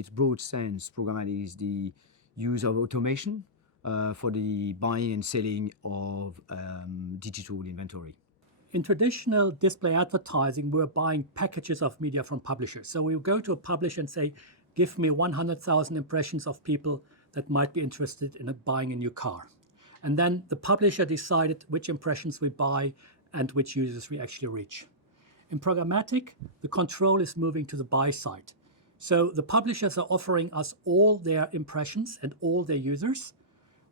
its broad sense, programmatic is the use of automation for the buying and selling of digital inventory. In traditional display advertising, we're buying packages of media from publishers. So we go to a publisher and say, give me 100,000 impressions of people that might be interested in buying a new car. And then the publisher decided which impressions we buy and which users we actually reach. In programmatic, the control is moving to the buy side. So the publishers are offering us all their impressions and all their users.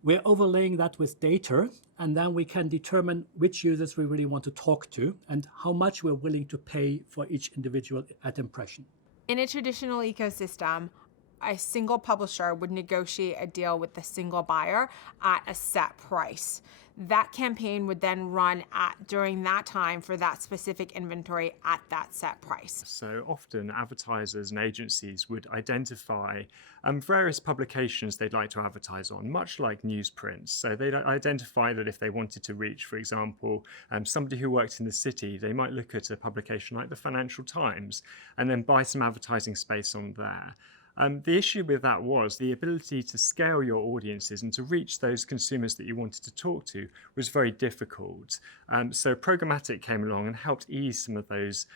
We're overlaying that with data, and then we can determine which users we really want to talk to and how much we're willing to pay for each individual ad impression. In a traditional ecosystem, a single publisher would negotiate a deal with the single buyer at a set price. That campaign would then run during that time for that specific inventory at that set price. So often advertisers and agencies would identify various publications they'd like to advertise on, much like newsprints. So they'd identify that if they wanted to reach, for example, somebody who worked in the city, they might look at a publication like the Financial Times and then buy some advertising space on there. The issue with that was the ability to scale your audiences and to reach those consumers that you wanted to talk to was very difficult. So Programmatic came along and helped ease some of those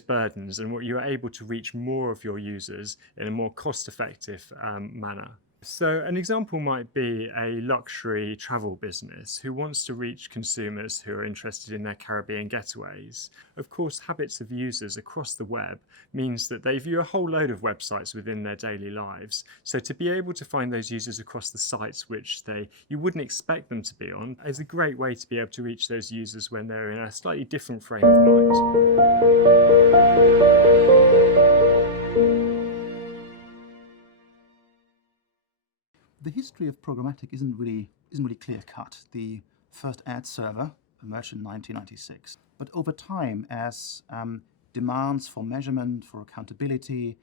burdens, and you were able to reach more of your users in a more cost-effective manner. So an example might be a luxury travel business who wants to reach consumers who are interested in their Caribbean getaways. Of course, habits of users across the web means that they view a whole load of websites within their daily lives. So to be able to find those users across the sites which you wouldn't expect them to be on is a great way to be able to reach those users when they're in a slightly different frame of mind. The history of programmatic isn't really clear-cut. The first ad server emerged in 1996. But over time, as demands for measurement, for accountability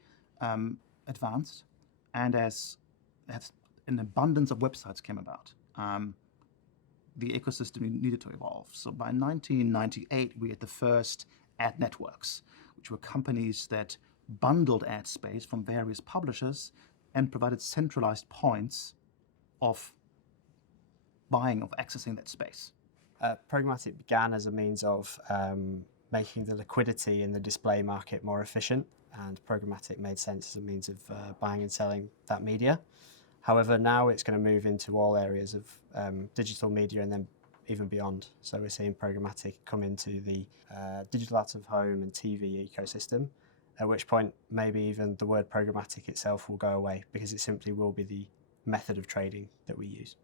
advanced, and as an abundance of websites came about, the ecosystem needed to evolve. So by 1998, we had the first ad networks, which were companies that bundled ad space from various publishers and provided centralized points of buying, of accessing that space. Programmatic began as a means of making the liquidity in the display market more efficient, and programmatic made sense as a means of buying and selling that media. However, now it's going to move into all areas of digital media and then even beyond. So we're seeing programmatic come into the digital out of home and TV ecosystem, at which point maybe even the word programmatic itself will go away because it simply will be the method of trading that we use.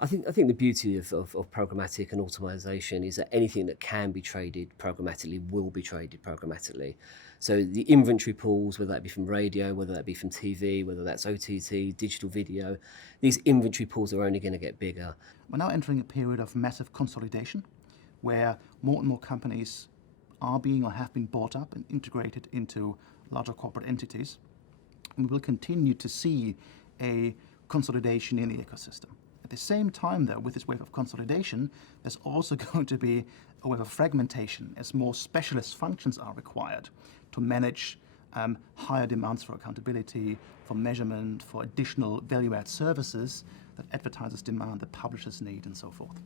I think the beauty of programmatic and automation is that anything that can be traded programmatically will be traded programmatically. So the inventory pools, whether that be from radio, whether that be from TV, whether that's OTT, digital video, these inventory pools are only going to get bigger. We're now entering a period of massive consolidation where more and more companies are being or have been bought up and integrated into larger corporate entities. And we will continue to see a consolidation in the ecosystem. At the same time, though, with this wave of consolidation, there's also going to be a wave of fragmentation as more specialist functions are required to manage higher demands for accountability, for measurement, for additional value-add services that advertisers demand, that publishers need, and so forth.